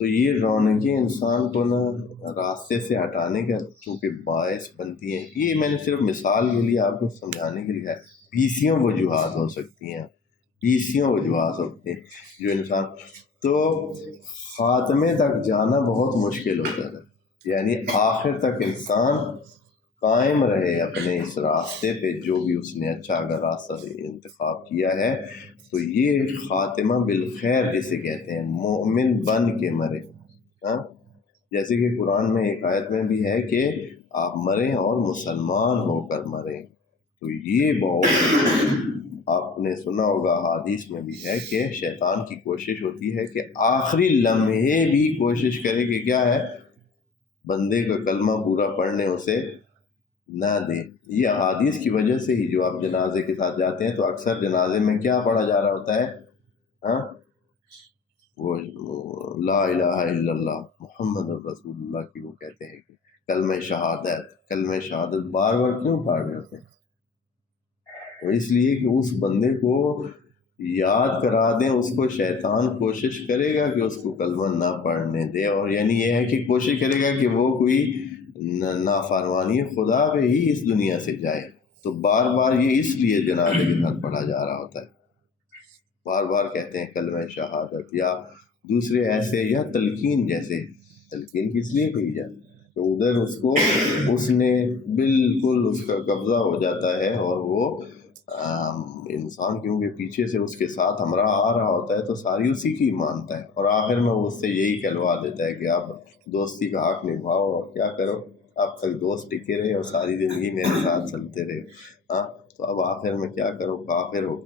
تو یہ رونقیں انسان کو نا راستے سے ہٹانے کا چونکہ باعث بنتی ہیں. یہ میں نے صرف مثال کے لیے آپ کو سمجھانے کے لیے ہے. بیسیوں وجوہات ہو سکتی ہیں، بیسیوں وجوہات ہوتے ہیں جو انسان. تو خاتمے تک جانا بہت مشکل ہوتا ہے، یعنی آخر تک انسان قائم رہے اپنے اس راستے پہ جو بھی اس نے اچھا اگر راستہ انتخاب کیا ہے. تو یہ خاتمہ بالخیر جسے کہتے ہیں، مومن بن کے مرے. ہاں، جیسے کہ قرآن میں ایک آیت میں بھی ہے کہ آپ مریں اور مسلمان ہو کر مریں. تو یہ بہت آپ نے سنا ہوگا، حدیث میں بھی ہے کہ شیطان کی کوشش ہوتی ہے کہ آخری لمحے بھی کوشش کرے کہ کیا ہے، بندے کا کلمہ پورا پڑھنے اسے نہ دے. یہ احادیث کی وجہ سے ہی جو آپ جنازے کے ساتھ جاتے ہیں تو اکثر جنازے میں کیا پڑھا جا رہا ہوتا ہے؟ ہاں، وہ لا الہ الا اللہ محمد رسول اللہ کی وہ کہتے ہیں کہ کلمہ شہادت، کلمہ شہادت بار بار کیوں پڑھ رہے ہوتے ہیں؟ وہ اس لیے کہ اس بندے کو یاد کرا دیں. اس کو شیطان کوشش کرے گا کہ اس کو کلمہ نہ پڑھنے دے، اور یعنی یہ ہے کہ کوشش کرے گا کہ وہ کوئی نافرمانی خدا پہ ہی اس دنیا سے جائے. تو بار بار یہ اس لیے جنازے کے ساتھ پڑھا جا رہا ہوتا ہے، بار بار کہتے ہیں کلمہ شہادت یا دوسرے ایسے، یا تلقین. جیسے تلقین کس لیے کہی جائے تو ادھر اس کو اس نے بالکل اس کا قبضہ ہو جاتا ہے، اور وہ انسان کیونکہ پیچھے سے اس کے ساتھ ہمراہ آ رہا ہوتا ہے تو ساری اسی کی مانتا ہے، اور آخر میں وہ اس سے یہی کہلوا دیتا ہے کہ آپ دوستی کا حق نبھاؤ اور کیا کرو، اب تک دوست ٹکے رہے اور ساری زندگی میرے ساتھ چلتے رہے. ہاں، تو اب آخر میں کیا کرو، کافر ہو